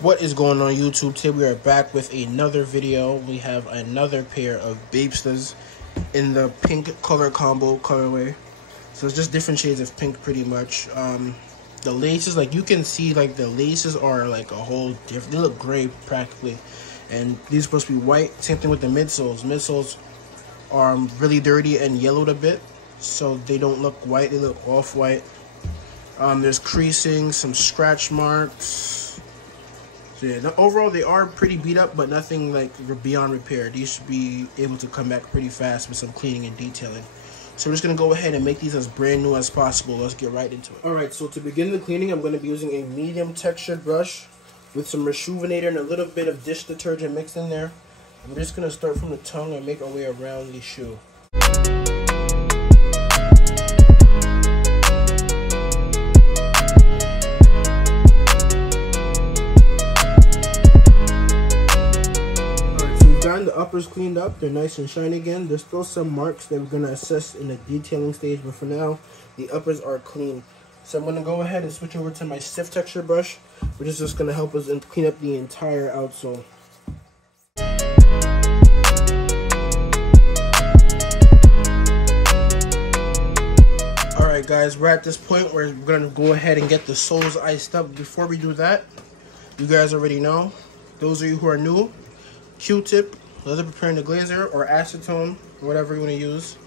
What is going on YouTube? Today we are back with another video. We have another pair of Bape stas in the pink color combo colorway. So it's just different shades of pink pretty much. The laces, like you can see, like the laces are like a whole different, they look gray practically. And these are supposed to be white. Same thing with the midsoles. Midsoles are really dirty and yellowed a bit, so they don't look white, they look off-white. There's creasing, some scratch marks. So yeah, overall they are pretty beat up, but nothing like beyond repair. These should be able to come back pretty fast with some cleaning and detailing. So we're just going to go ahead and make these as brand new as possible. Let's get right into it. Alright, so to begin the cleaning, I'm going to be using a medium textured brush with some rejuvenator and a little bit of dish detergent mixed in there. I'm just going to start from the tongue and make our way around the shoe. The uppers cleaned up, they're nice and shiny again. There's still some marks that we're going to assess in the detailing stage, but for now the uppers are clean. So I'm going to go ahead and switch over to my stiff texture brush, which is just going to help us clean up the entire outsole. Alright guys, we're at this point where we're going to go ahead and get the soles iced up. Before we do that, you guys already know, those of you who are new, Q-tip, whether preparing the glazer or acetone, or whatever you want to use,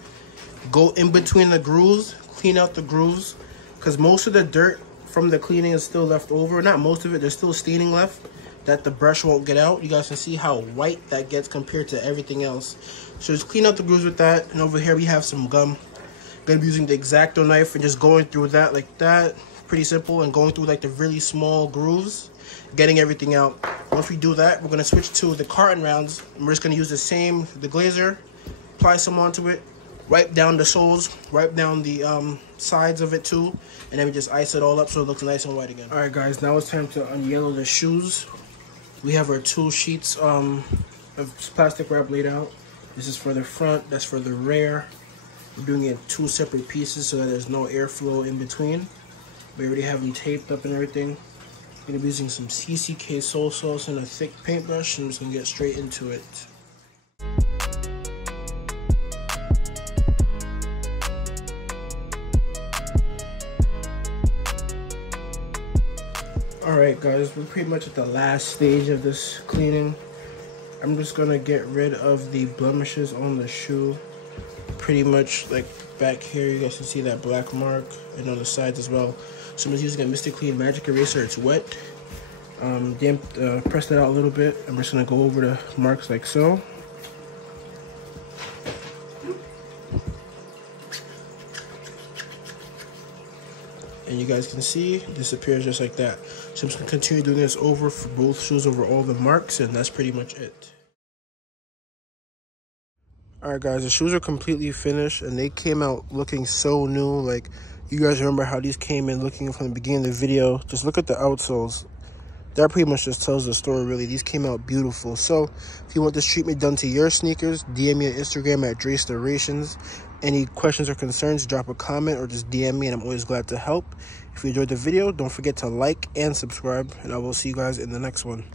go in between the grooves, clean out the grooves, because most of the dirt from the cleaning is still left over. Not most of it, there's still staining left that the brush won't get out. You guys can see how white that gets compared to everything else. So just clean out the grooves with that. And over here we have some gum. I'm going to be using the X-Acto knife and just going through that like that. Pretty simple, and going through like the really small grooves, getting everything out. Once we do that, we're going to switch to the carton rounds, and we're just going to use the glazer, apply some onto it, wipe down the soles, wipe down the sides of it too, and then we just ice it all up so it looks nice and white again. Alright guys, now it's time to unyellow the shoes. We have our 2 sheets of plastic wrap laid out. This is for the front, that's for the rear. We're doing it in 2 separate pieces so that there's no airflow in between. We already have them taped up and everything. I'm going to be using some CCK sole sauce and a thick paintbrush, and I'm just going to get straight into it. Alright guys, we're pretty much at the last stage of this cleaning. I'm just going to get rid of the blemishes on the shoe. Pretty much like back here, you guys can see that black mark, and on the sides as well. So I'm just using a Mr. Clean Magic Eraser. It's wet. Press that out a little bit. I'm just going to go over the marks like so. And you guys can see it disappears just like that. So I'm just going to continue doing this over for both shoes, over all the marks, and that's pretty much it. Alright guys, the shoes are completely finished, and they came out looking so new. Like, you guys remember how these came in looking from the beginning of the video. Just look at the outsoles. That pretty much just tells the story, really. These came out beautiful. So if you want this treatment done to your sneakers, DM me on Instagram at DreStarations. Any questions or concerns, drop a comment or just DM me, and I'm always glad to help. If you enjoyed the video, don't forget to like and subscribe, and I will see you guys in the next one.